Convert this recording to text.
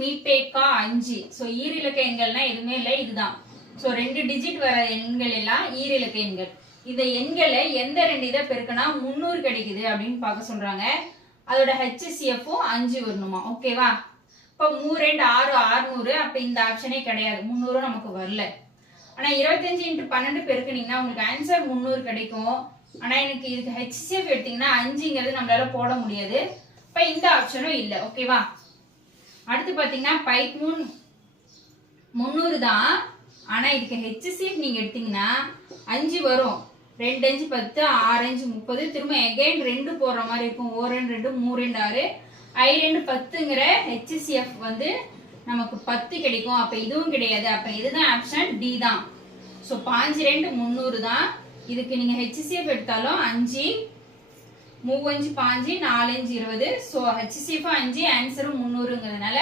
மீட்டேக்கா 5. So ஈரிலக்க எண்கள்னா எதுவுமே இல்லை, இதுதான். சோ 2 டிஜிட் வர எண்கள் எல்லாம் ஈரிலக்க எண்கள். இந்த எண்களை எந்த 2 இதை பெருக்கினா 300 கிடைக்குது அப்படின்னு பார்க்க சொல்றாங்க. அதோட HCF 5 வரணுமா? ஓகேவா? இப்போ 3 2 6 600. அப்ப இந்த ஆப்ஷனே கிடையாது, 300 நமக்கு வரல. ஆனா 25 × 12 பெருக்கினீங்கன்னா உங்களுக்கு ஆன்சர் 300 கிடைக்கும். ஆனா எனக்கு இதுக்கு HCF எடுத்தீங்கன்னா 5ங்கிறது நம்மளால போட முடியாது. இப்ப இந்த ஆப்ஷனும் இல்லை. ஓகேவா? அடுத்து பாத்தீங்கன்னா பைத்மூன் 300 தான். ஆனா இதுக்கு HCF நீங்க எடுத்தீங்கன்னா 5 வரும். 2 5 10, 6 5 30. திரும்ப அகைன் 2 போடுற மாதிரி இருக்கும். 1 2 2 3 2 6 I 2 10ங்கிற HCF வந்து நமக்கு 10 கிடைக்கும். அப்ப இதுவும் கிடையாது. அப்ப இதுதான் ஆப்ஷன் டி தான். சோ 5 2 300 தான். இதுக்கு நீங்க HCF எடுத்தாலும் 5 3 5 5 4 5 20. சோ HCF 5, ஆன்சரும் 300ங்கிறதுனால